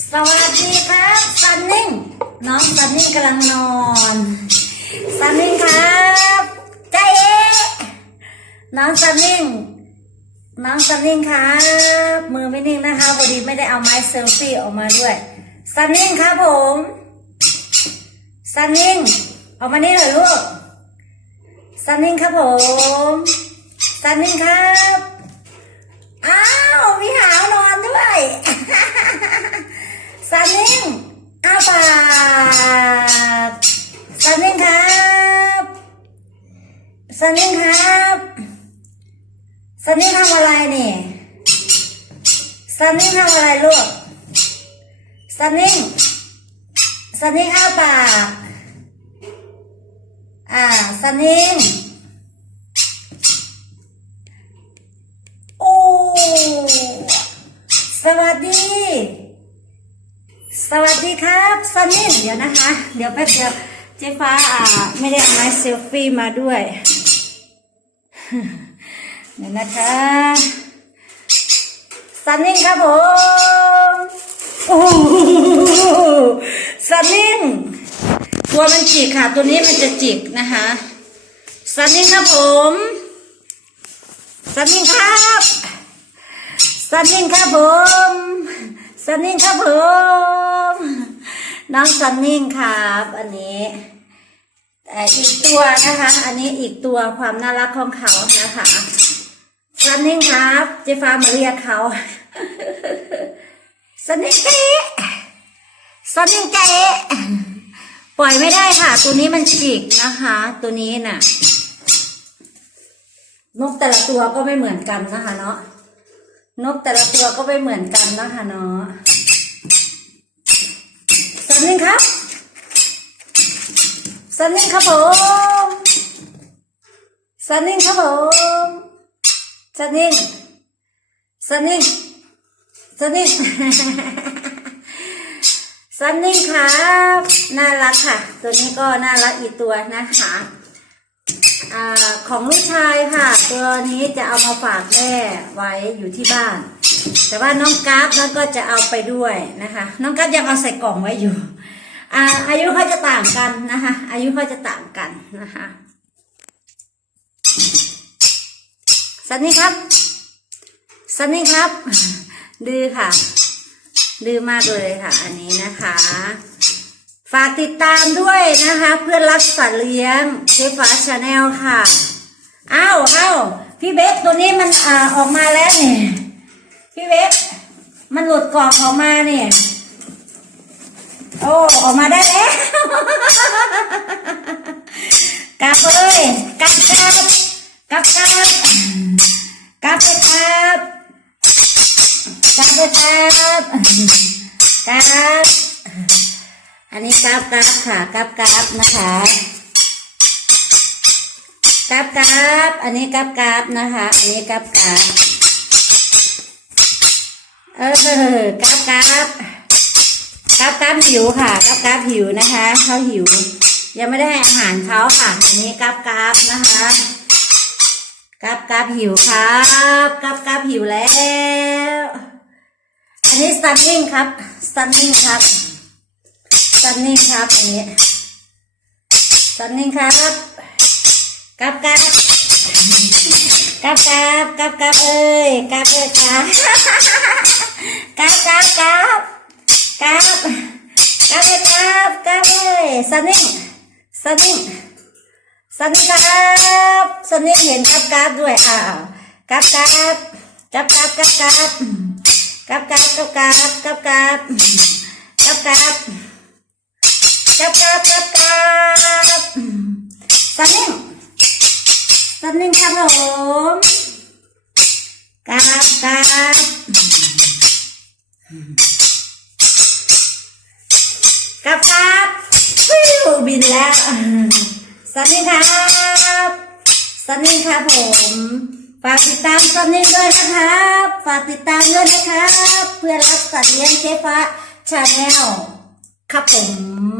สวัสดีครับซันนิ่งน้องซันนิ่งกำลังนอนซันนิ่งครับใจเอน้องซันนิ่งน้องซันนิ่งครับมือไม่นิ่งนะคะพอดีไม่ได้เอาไม้เซลฟี่ออกมาด้วยซันนิ่งครับผมซันนิ่งออกมานี่หน่อยลูกซันนิ่งครับผมซันนิ่งครับ อ้าวมีหาวนอนด้วย ซันนิ่งอ้าปากซันนิ่งครับ ซันนิ่งครับซันนิ่งทำอะไรนี่ซันนิ่งทำอะไรลูกซันนิ่งซันนิ่งอ้าปากอ่าซันนิ่งโอ้สวัสดีสวัสดีครับซันนี่เดี๋ยวนะคะ เดี๋ยวแป๊บเดียวเจ๊ฟ้าอ่าไม่ได้เอาไม้เซลฟี่มาด้วย เดี๋ยวนะคะซันนิ่งครับผมโอ้โหซันนิ่งตัวมันจิกค่ะ ตัวนี้มันจะจิกนะคะซันนิ่งครับผมซันนิ่งครับซันนิ่งครับผมซันนิ่งครับผมน้องซันนิ่งครับ อันนี้ อีกตัวนะคะ อันนี้อีกตัวความน่ารักของเขานะคะซันนิ่งครับเจฟ้ามาเรียกเขาซันนิ่งเจ๊ซันนิ่งเจ๊ปล่อยไม่ได้ค่ะ ตัวนี้มันจิกนะคะ ตัวนี้น่ะ นกแต่ละตัวก็ไม่เหมือนกันนะคะเนาะนกแต่ละตัวก็ไม่เหมือนกันนะคะเนาะสันนิงครับ สันนิงครับผมสันนิงครับผมสันนิงสันนิงสันนิงสันนิงครับน่ารักค่ะ ตัวนี้ก็น่ารักอีกตัวนะคะอของลูกชายค่ะ ตัวนี้จะเอามาฝากแม่ไว้อยู่ที่บ้าน แต่ว่าน้องกราฟนั้นก็จะเอาไปด้วยนะคะ น้องกราฟยังเอาใส่กล่องไว้อยู่ อาอายุเขาจะต่างกันนะคะ อายุเขาจะต่างกันนะคะสันนี่ครับสันนี่ครับ ดื้อค่ะ ดื้อมากเลยค่ะ อันนี้นะคะ ฝากติดตามด้วยนะคะ เพื่อนรักสัตว์เลี้ยงเชฟฟ้าชาแนลค่ะอ้าวอ้าวพี่เบคตัวนี้มันอ่าออกมาแล้วเนี่ยพี่เบคมันหลุดกรอบออกมาเนี่ย โอ้ออกมาได้แล้วกลับเลยกลับกลับกลับกลับกลับไปครับกลับไปครับกลับอันนี้กราบกราบค่ะกราบกราบนะคะกราบกราบอันนี้กราบกราบนะคะ อันนี้กราบกราบเออกราบกราบ กราบกราบหิวค่ะกราบกราบหิวนะคะเขาหิว ยังไม่ได้ให้อาหารเขาค่ะอันนี้กราบกราบนะคะกราบกราบหิวครับกราบกราบหิวแล้ว อันนี้สตันนิ่งครับสตันนิ่งครับซันนี่ครับอันนี้ซันนี่ครับกับกับกับกับกับกับเอ้ยกับเอ้ยกับกับกับกับ กับกับเอ้ยกับกับเอ้ยซันนี่ซันนี่ซันนี่ครับซันนี่เห็นกับกับด้วยอ้าวกับกับกับกับกับกับกับกับกับกับกับกับกับกับกับกับกับกับสันนิ่งสันนิ่งครับผมกับกับ กับครับฟิวบินแล้วสันนิ่ครับสันนิ่ครับผมฝากติดตามสันนิ่ด้วยนะครับ ฝากติดตามด้วยนะครับ เพื่อรักสัตว์เลี้ยงเจ๊ฟ้าชาแนลครับผม